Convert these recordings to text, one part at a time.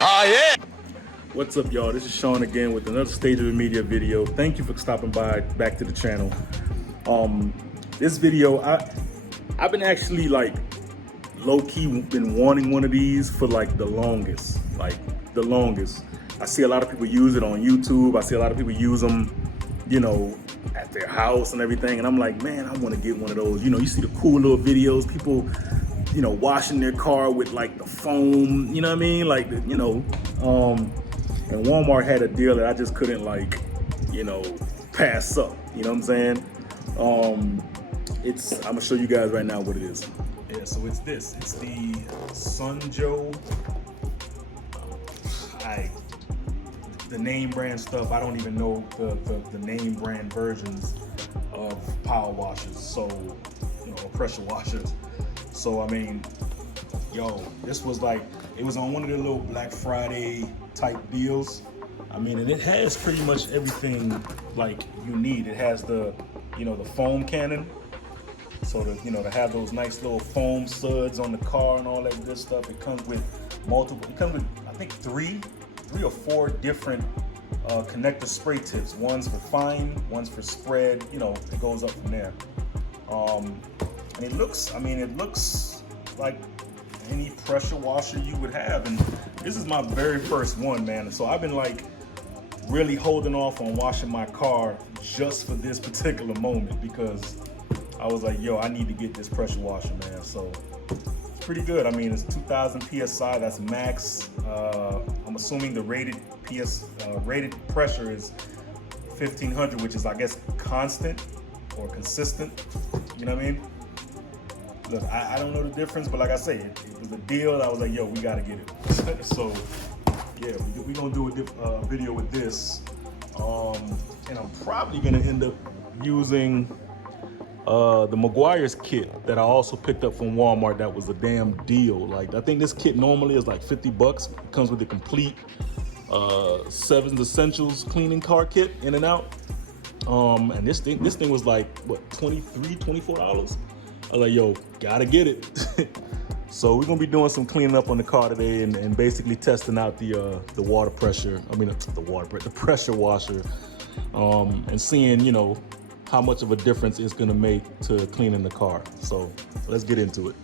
Oh yeah! What's up, y'all? This is Sean again with another Stage of the Media video. Thank you for stopping by back to the channel. This video, I've been actually like low-key been wanting one of these for like the longest. I see a lot of people use it on YouTube. I see a lot of people use them, you know, at their house and everything. And I'm like, man, I want to get one of those. You know, you see the cool little videos, people, you know, washing their car with like the foam, you know what I mean? Like, you know, and Walmart had a deal that I just couldn't like, you know, pass up. You know what I'm saying? I'm gonna show you guys right now what it is. Yeah, so it's this. It's the Sunjo. The name brand stuff. I don't even know the name brand versions of power washers. So, you know, pressure washers. So I mean, yo, this was like, it was on one of the little Black Friday type deals. I mean, and it has pretty much everything like you need. It has the, you know, the foam cannon. So to, you know, to have those nice little foam suds on the car and all that good stuff. It comes with multiple, it comes with, I think three or four different connector spray tips. One's for fine, one's for spread, you know, it goes up from there. And it looks, I mean, it looks like any pressure washer you would have. And this is my very first one, man. So I've been like really holding off on washing my car just for this particular moment, because I was like, yo, I need to get this pressure washer, man. So it's pretty good. I mean, it's 2,000 PSI, that's max. I'm assuming the rated pressure is 1,500, which is, I guess, constant or consistent. You know what I mean? Look, I don't know the difference, but like I say, it was a deal. I was like, yo, we gotta get it. So yeah, we're gonna do a video with this. And I'm probably gonna end up using the Meguiar's kit that I also picked up from Walmart. That was a damn deal. Like, I think this kit normally is like 50 bucks. It comes with the complete 7 Essentials cleaning car kit, in and out. And this thing was like, what, $23, $24? I was like, yo, gotta get it. So we're gonna be doing some cleaning up on the car today and basically testing out the water pressure. I mean, the pressure washer, and seeing, you know, how much of a difference it's gonna make to cleaning the car. So let's get into it.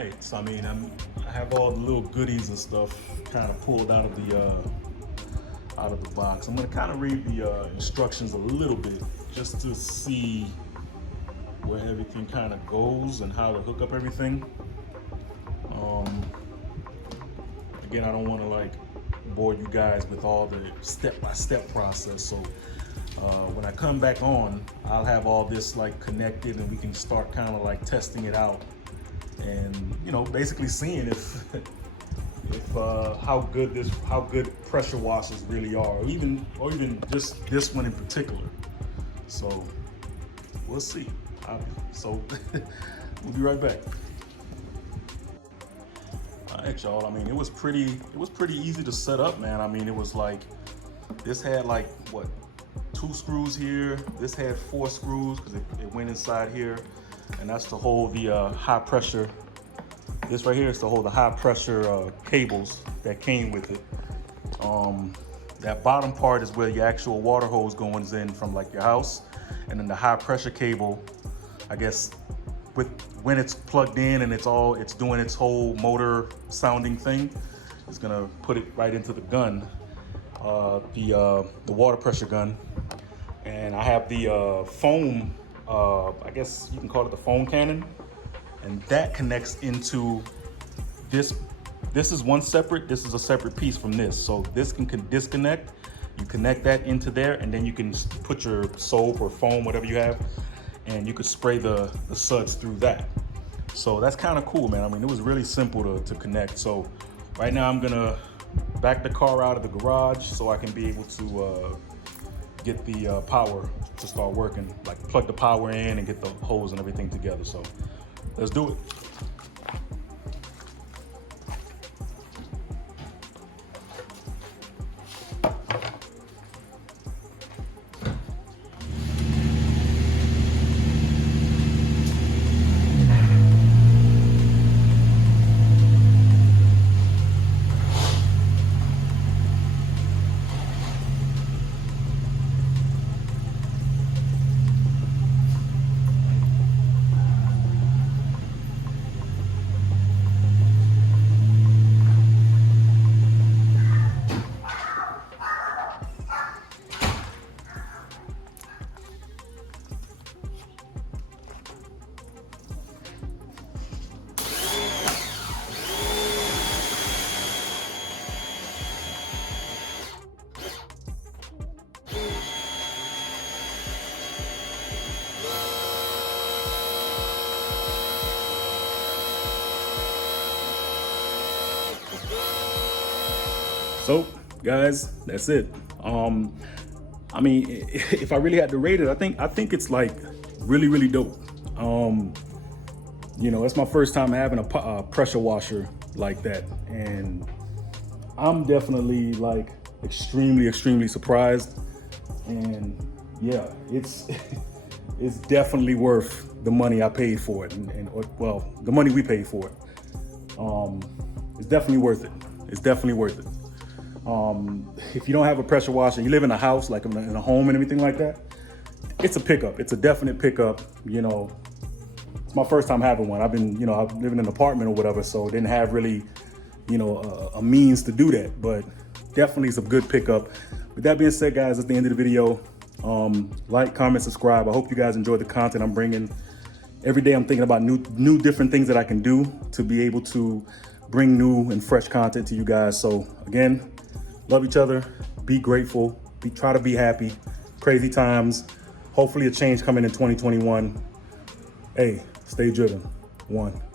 right, so I mean, I have all the little goodies and stuff kind of pulled out of the box. I'm gonna kind of read the instructions a little bit just to see where everything kind of goes and how to hook up everything. Again, I don't want to like bore you guys with all the step-by-step process. So when I come back on, I'll have all this like connected, and we can start kind of like testing it out, and basically seeing if how good pressure washers really are, or even just this one in particular. So we'll see. So we'll be right back. All right, y'all. I mean, it was pretty easy to set up, man. I mean, it was like, this had like what, 2 screws here. This had 4 screws because it went inside here, and that's to hold the high pressure. This right here is to hold the high pressure cables that came with it. That bottom part is where your actual water hose goes in from like your house, and then the high pressure cable, I guess, when it's plugged in and it's doing its whole motor sounding thing, it's gonna put it right into the gun, the water pressure gun. And I have the foam, I guess you can call it the foam cannon, and that connects into this. This is one separate, this is a separate piece from this. So this can disconnect, you connect that into there, and then you can put your soap or foam, whatever you have, and you could spray the suds through that. So that's kind of cool, man. I mean, it was really simple to connect. So right now I'm gonna back the car out of the garage so I can be able to get the power to start working, like plug the power in and get the hose and everything together. So let's do it. So guys, that's it. I mean, if I really had to rate it, I think it's like really dope. It's my first time having a pressure washer like that, and I'm definitely like extremely surprised. And yeah, it's definitely worth the money I paid for it, well, the money we paid for it. It's definitely worth it. It's definitely worth it. If you don't have a pressure washer, you live in a house, like in a home and everything like that, it's a pickup. It's a definite pickup. It's my first time having one. I've been, I live in an apartment or whatever, so didn't have really, a means to do that, but definitely some good pickup. With that being said, guys, that's the end of the video. Like, comment, subscribe. I hope you guys enjoy the content I'm bringing. Every day I'm thinking about new different things that I can do to be able to bring new and fresh content to you guys. So again, love each other, be grateful, try to be happy. Crazy times, hopefully a change coming in 2021. Hey, stay driven. 1.